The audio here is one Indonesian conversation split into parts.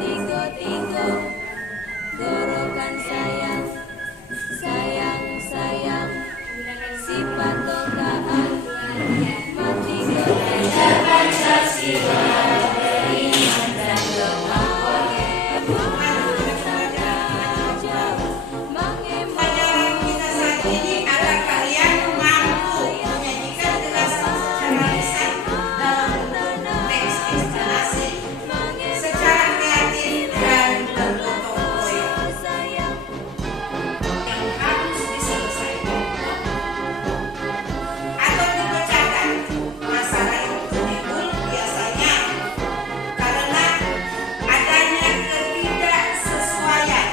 tigo-tigo, gorokan sayang, sayang, sayang, si patokaan, mati goreng Pancasila, beriman dan kemampuan. Pelajaran kita saat ini agar kalian mampu menyajikan jelasan secara lisan dalam bentuk teks instalasi secara kreatif dan bergotong royong yang harus diselesaikan atau dipecahkan. Masalah itu timbul biasanya karena adanya ketidaksesuaian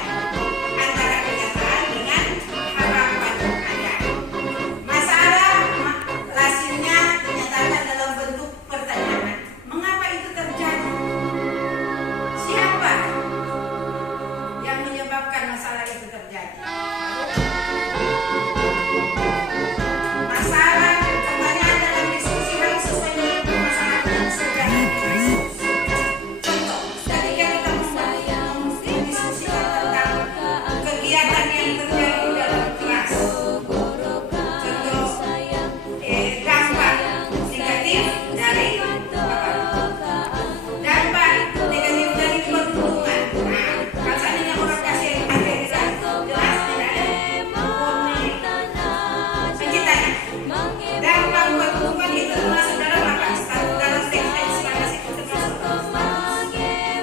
antara kenyataan dengan harapan Anda. Masalah lazimnya dinyatakan dalam bentuk pertanyaan. Mengapa itu terjadi? Siapa yang menyebabkan masalah itu terjadi? Masalah pertanyaan dalam diskusi harus sesuai dengan permasalahan yang sedang didiskusi. Contoh, ketika kita mendiskusikan tentang kegiatan yang terjadi dalam kelas, contoh dampak negatif dari dampak negatif dari perhubungan. Nah, kalau seandainya orang kasih ada di kelas tidak ada penciptanya. Dampak perhubungan itu termasuk dalam apa? Dalam teks instalasi itu termasuk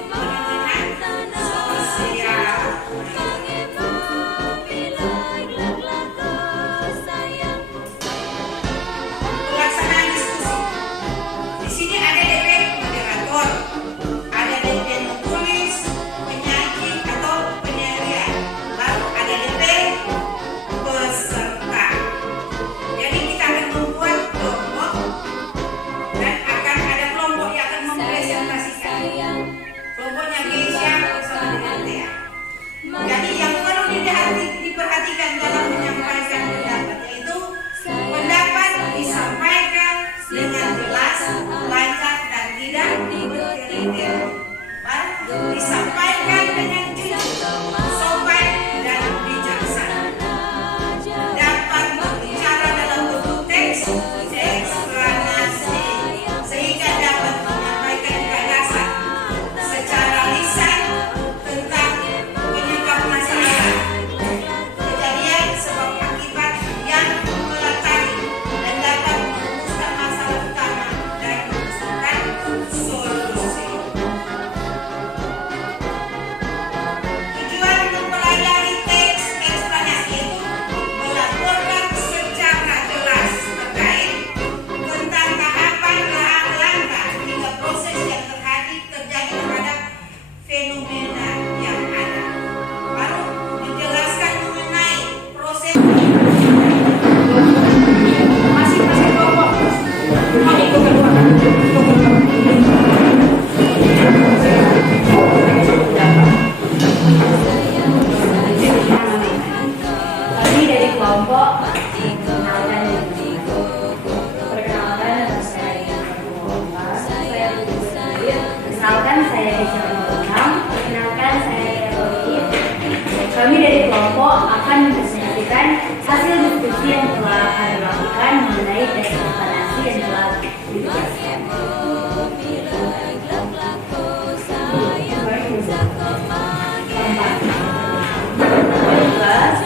penanganan sosial. Pelaksanaan diskusi. Di sini ada DP moderator, ada DP menulis, penyaji atau penyajian, lalu ada DP peserta. Jadi kita akan membuat kelompok dan akan ada kelompok yang akan mempresentasikan. Kelompoknya Keisha bersama dengan Thea. Jadi yang perlu diperhatikan dalam menyampaikan pendapat yaitu pendapat disampaikan dengan jelas, lancar dan tidak bertele-tele. Baru disampaikan dengan jujur, sopan dan bijaksana. Dapat berbicara dalam bentuk teks eksplanasi sehingga dapat menyampaikan gagasan secara lisan tentang penyebab masalah, kejadian, sebab akibat yang melatari dan dapat merumuskan masalah utama dan mengusulkan solusi. Tujuan mempelajari teks eksplanasi itu melaporkan secara jelas terkait tentang tahapan langkah hingga proses yang terjadi terhadap fenomena yang ada. Baru menjelaskan mengenai proses masing-masing kelompok. Kami dari kelompok perkenalkan diri. Perkenalkan nama saya Perkenalkan saya Keisha. Perkenalkan saya Eloid. Kami dari kelompok akan mempresentasikan hasil diskusi yang telah kami lakukan mengenai teks eksplanasi yang telah ditugaskan.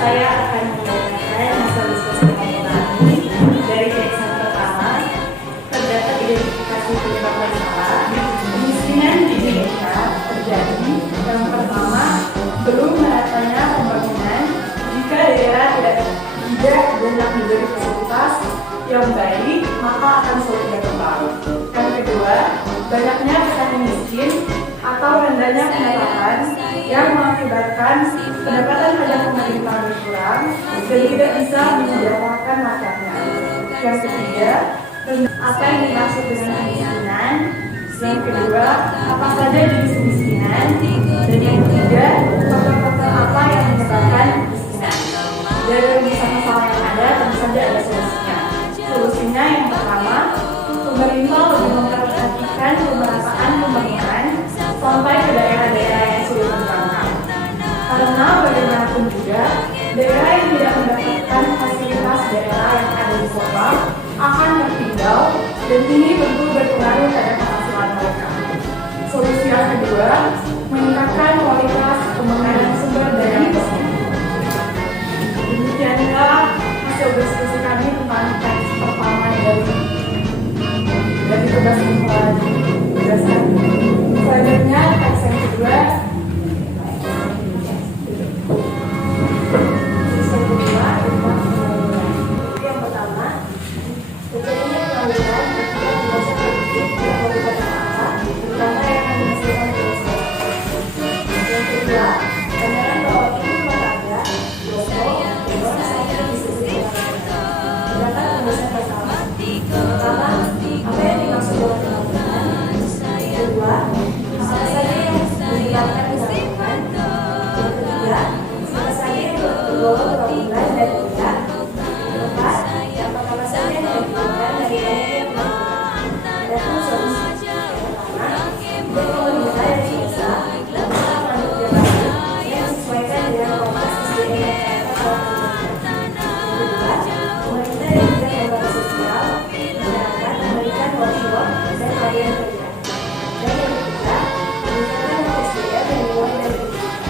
Saya akan menggunakan hasil diskusi kelompok kami dari teks yang pertama terdapat identifikasi penyebab masalah kemiskinan di Indonesia terjadi. Yang pertama, belum meratanya pembangunan jika daerah tidak banyak diberi fasilitas yang baik maka akan sulit berkembang. Yang kedua, banyaknya petani miskin atau rendahnya pendapatan yang mengakibatkan pendapatan pajak pemerintah berkurang dan tidak bisa menyejahterakan rakyatnya. Yang ketiga, apa yang dimaksud dengan kemiskinan? Yang kedua, apa saja jenis kemiskinan? Dan yang ketiga, faktor-faktor apa yang menyebabkan kemiskinan? Dari rumusan masalah yang ada, tentu saja ada solusinya. Solusinya yang pertama, pemerintah lebih memperhatikan pemerataan pembangunan sampai ke daerah-daerah Kedua, pandangan bahwa ibu rumah tangga, Joko, Dewa, saya disebut tindakan penyelesaian masalah. Pertama, apa yang dimaksud dengan penampilan? Kedua, apa saja yang menyebabkan penampilan? Yang ketiga, apa saja yang tergolong penampilan dan tidak? Keempat, apa saja yang dilakukan dari banyak penampilan? Adapun solusi. Yang pertama, dengan yang biasa, dapat mengambil jabatan yang disesuaikan dengan kualitas SDM masyarakat. Kedua, pemerintah yang tidak membantu sosial menyarankan memberikan workshop dan pelatihan kerja. Dan yang ketiga, meningkatkan SDM yang dimulai dari kecil.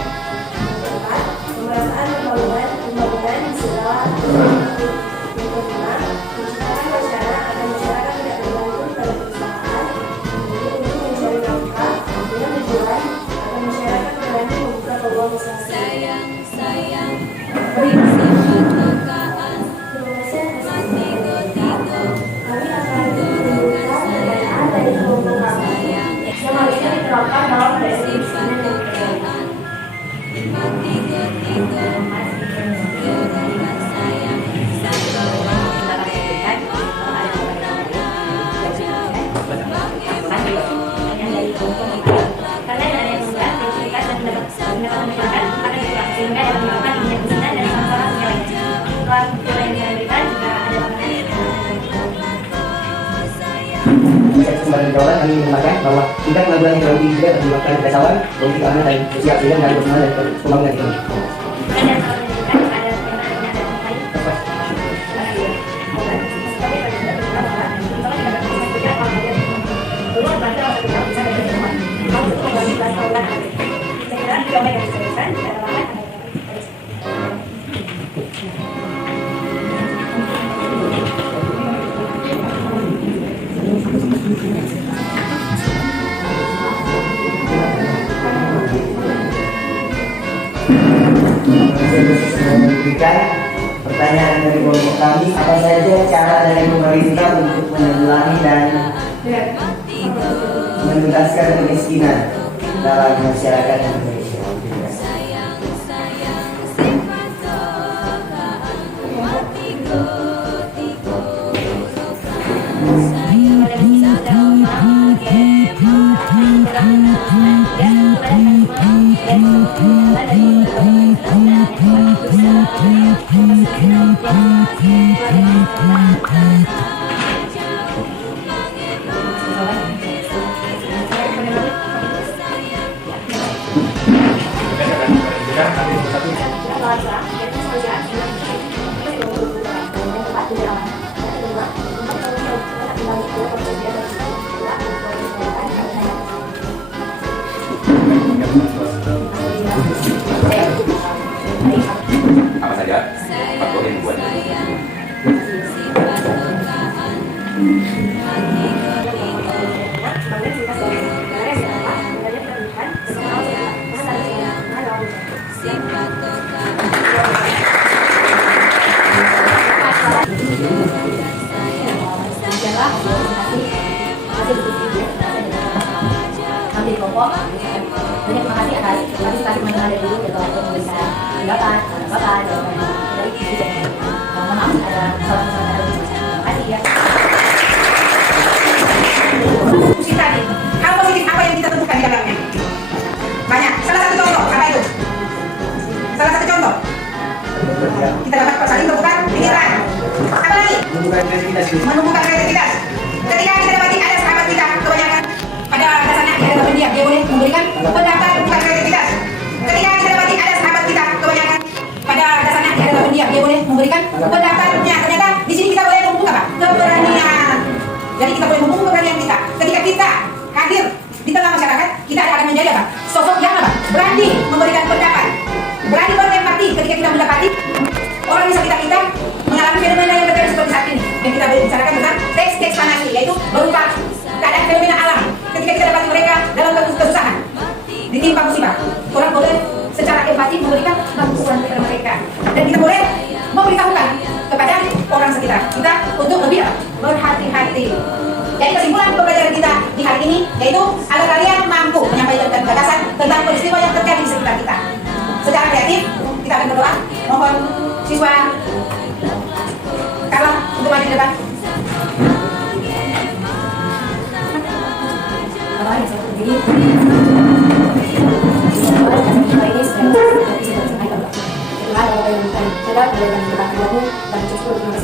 Yang keempat, pemerataan pembangunan di segala bentuk. Yang kelima, menciptakan wacana agar masyarakat tidak bergantung pada perusahaan untuk mencari nafkah dengan tujuan agar masyarakat berani membuka peluang usaha sendiri. Sayang, bersifat Kami akan menunjukkan pertanyaan dari kelompok kami yang harusnya diterapkan dalam PSI Bisnis dan Pekerjaan. Kembali jawaban kami menambahkan bahwa tidak pengaduan yang terlalu tinggi juga menyebabkan kekesalan, politik keamanan dan sosial sehingga mengganggu perkembangan dan pembangunan ekonomi. Memberikan pertanyaan dari kelompok kami, apa saja cara dari pemerintah untuk menanggulangi dan menuntaskan kemiskinan dalam masyarakat Indonesia? Apa saja faktor yang dibuat? Banyak makasih atas partisipasi teman-teman dari dulu untuk memberikan pendapat, dari sisi dan mohon maaf ada salah-salah dari terima kasih ya. Diskusi tadi, hal positif apa yang kita temukan di dalamnya? Banyak. Salah satu contoh, apa itu? Salah satu contoh. Kita dapat saling terbuka pikiran. Apa lagi? Menumbuhkan kreativitas. Ketika kita dapati ada sahabat kita, kebanyakan pada dasarnya dia adalah pendiam, dia boleh memberikan pendapat bukan kreativitas. Ketika kita dapati ada sahabat kita, kebanyakan pada dasarnya dia adalah pendiam, dia boleh memberikan pendapatnya. Ternyata di sini kita boleh membuka apa? Keberanian. Jadi kita boleh membuka keberanian kita. Ketika kita hadir di tengah masyarakat, kita akan menjadi apa? Sosok yang apa? Berani memberikan pendapat, berani berempati ketika kita mendapati orang di sekitar kita mengalami fenomena yang terjadi seperti saat ini. Yang kita bicarakan tentang teks panas ini, yaitu berupa keadaan fenomena alam. Ketika kita dapati mereka dalam kesusahan, ditimpa musibah, orang boleh secara empati memberikan bantuan kepada mereka, dan kita boleh memberitahukan kepada orang sekitar kita untuk lebih berhati-hati. Jadi kesimpulan pembelajaran kita di hari ini yaitu agar kalian mampu menyampaikan gagasan tentang peristiwa yang terjadi di sekitar kita. pertama yang saya jadi